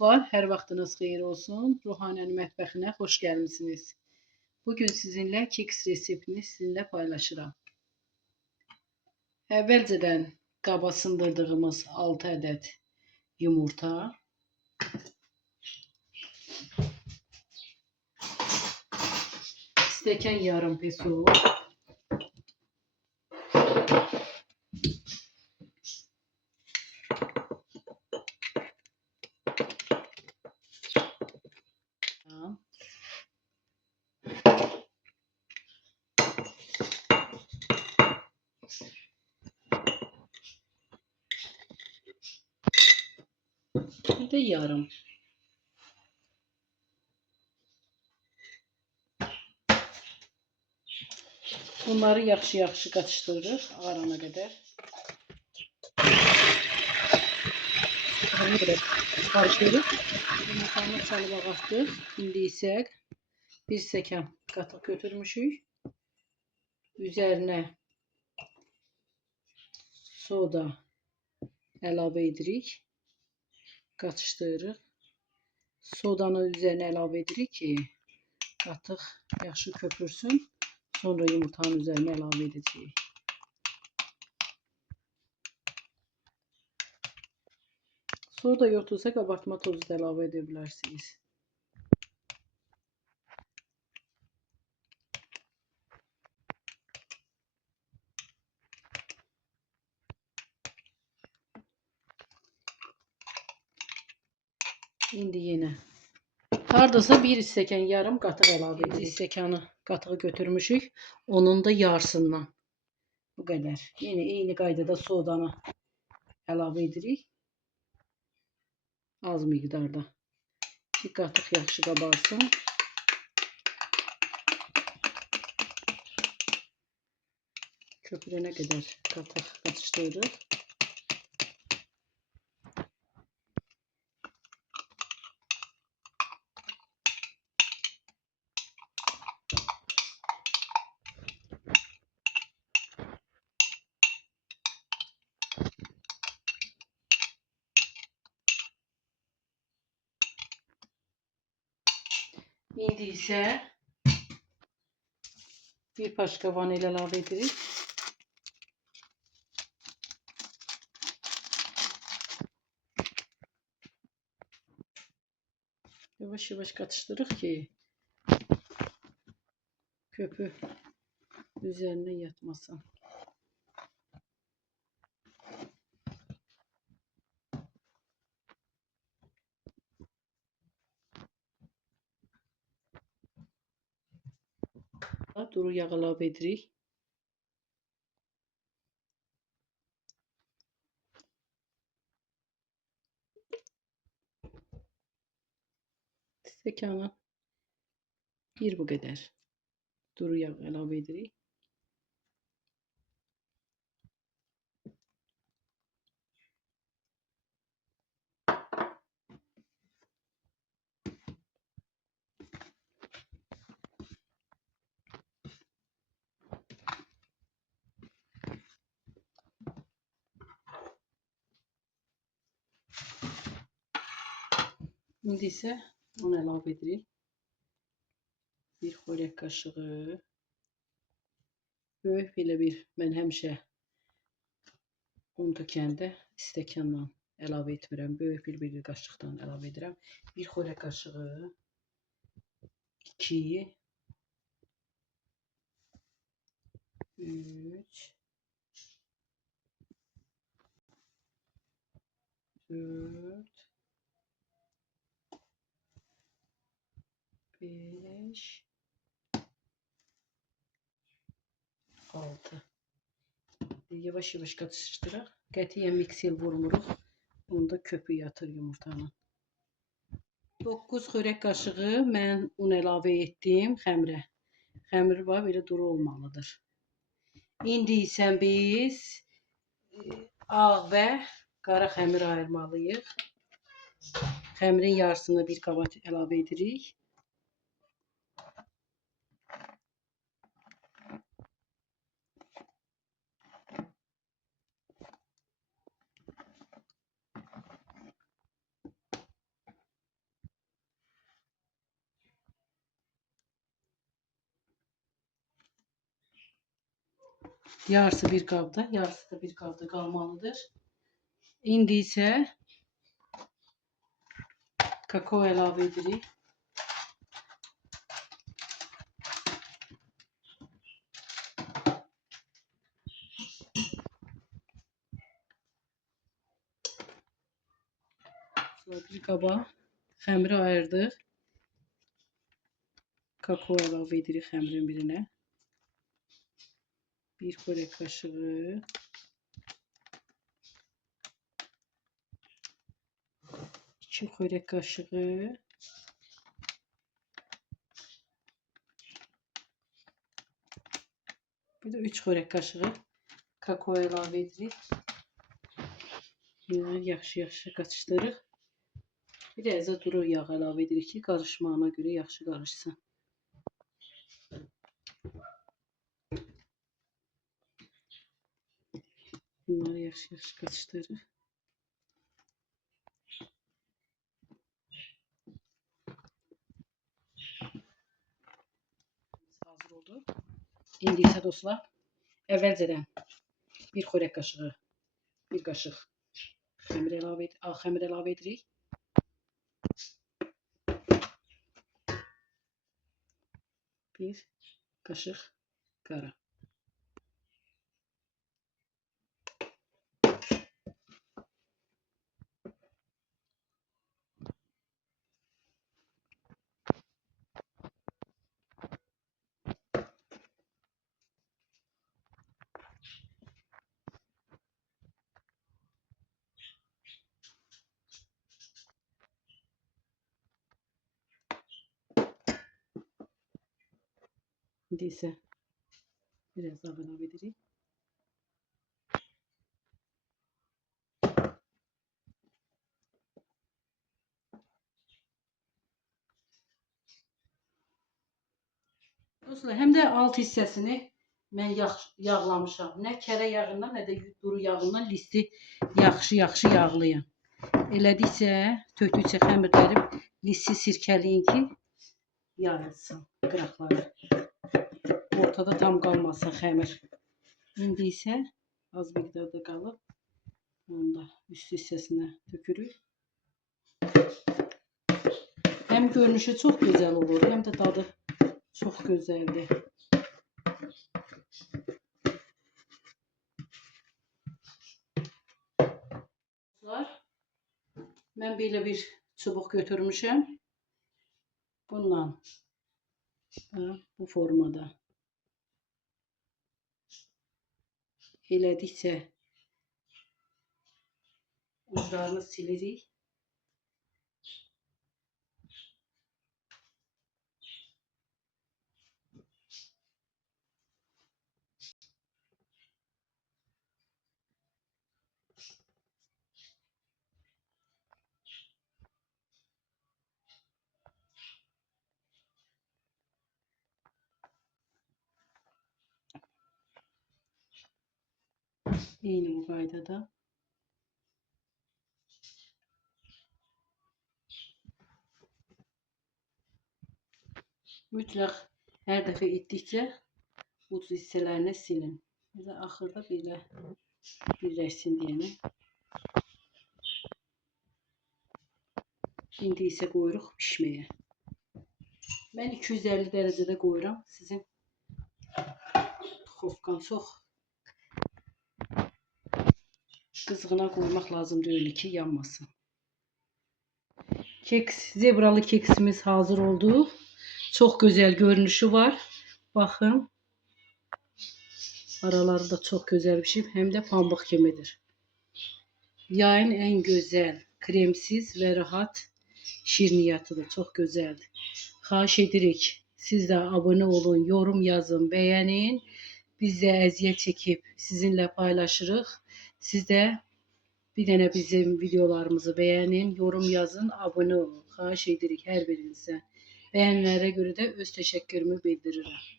Var, hər vaxtınız xeyir olsun. Ruhaniyyənin mətbəxinə xoş gəlmisiniz. Bugün sizinlə keks reseptini sizinlə paylaşıram. Əvvəlcədən qaba sındırdığımız 6 ədəd yumurta, stəkan yarım peso, bir də yarım. Bunları yaxşı-yaxşı qatışdırırıq ağarana qədər. Ağarana qədər qarışdırırıq. Yumurtanı çalıb ağartdıq. İndi isə bir stəkan qatıq götürmüşük. Üzərinə soda əlavə edirik. Qatışdırırıq. Sodanı üzərinə əlavə edirik ki, qatıq yaxşı köpürsün. Sonra yumurtanın üzərinə əlavə edəcəyik. Soda yoxdursa qabartma tozu da əlavə edə bilərsiniz. İndi yenə hardasa bir stəkan yarım qatıq əlavə edirik. Bir stəkanı qatığı götürmüşük. Onun da yarısından. Bu qədər. Yenə eyni qaydada sodanı əlavə edirik. Az miqdarda. Ki qatıq yaxşı qabarsın. Köpürənə qədər qatıq qatışdırırıq. İndi isə bir paşka vanil əlavə edirik. Yavaş-yavaş qatışdırırıq ki, köpü üzərinə yatmasın. Duru yağ əlavə edirik. Stəkana bir bu qədər duru yağ əlavə edirik. İndi isə un əlavə edirik. Bir xörək qaşığı. Böyük belə bir, mən həmişə un tökəndə stəkanla əlavə etmirəm. Böyük bir qaşıqdan əlavə edirəm. Bir xörək qaşığı, 2, 3, 4, 5, 6. Yavaş-yavaş qatışdıraq. Qətiyyən miksel vurmuruq. Onda köpü yatır yumurtanın. 9 xörək qaşığı mən un əlavə etdim xəmirə. Xəmir var, belə duru olmalıdır. İndi isə biz ağ və qara xəmir ayırmalıyıq. Xəmirin yarısını bir qaba əlavə edirik. Yarısı bir qabda, yarısı da bir qabda qalmalıdır. İndi isə kakao əlavə edirik. Sonra bir qaba xəmiri ayırdıq. Kakao əlavə edirik xəmirin birinə. Bir xörək qaşığı. 2 xörək qaşığı. Bir də 3 xörək qaşığı kakao əlavə edirik. Bunları yaxşı qarışdırırıq. Bir də əzə duru yağ əlavə edirik ki, qarışmağına görə yaxşı qarışsın. Bunları yaxşı qarışdırırıq. Hazır oldu. İndi isə dostlar, əvvəlcədən bir xörək qaşığı, bir qaşıq xəmir əlavə edirik. Bir qaşıq qara. İndi isə biraz daha əlavə edirik. Dostlar, həm də alt hissəsini mən yağlamışam. Nə kərə yağından, nə də duru yağından listi yaxşı yağlayın. Elədikcə, tökdükcə xəmirləri listi sirkələyin ki, yayılsın qıraqları. Ortada tam qalmasın xəmir. İndi isə az miqdarda qalıb. Onu da üst hissəsinə tökürük. Həm görünüşü çox gözəl olur, həm də dadı çox gözəldir. Mən belə bir çubuq götürmüşəm. Bununla bu formada elədikcə uclarını silirik. Eyni bu qaydada. Mütləq hər dəfə etdikcə uc hissələrini silin. Bizə axırda belə birləşsin deyənə. İndi isə qoyuruq pişməyə. Mən 250 dərəcədə qoyuram. Sizin duxovkan çox qızğına qoymaq lazım deyil ki, yanmasın. Zebralı keksimiz hazır oldu. Çox gözəl görünüşü var. Baxın. Araları da çox gözəl pişib. Həm də pambıq kimidir. Yayın ən gözəl, kremsiz və rahat şirniyyatıdır. Çox gözəldir. Xahiş edirik. Siz də abunə olun, yorum yazın, bəyənin. Biz də əziyyət çəkib sizinlə paylaşırıq. Siz də bir dənə bizim videolarımızı bəyənin, yorum yazın, abunə olun. Xahiş edirik hər birinizə. Bəyənlərə görə də öz təşəkkürümü bildirirəm.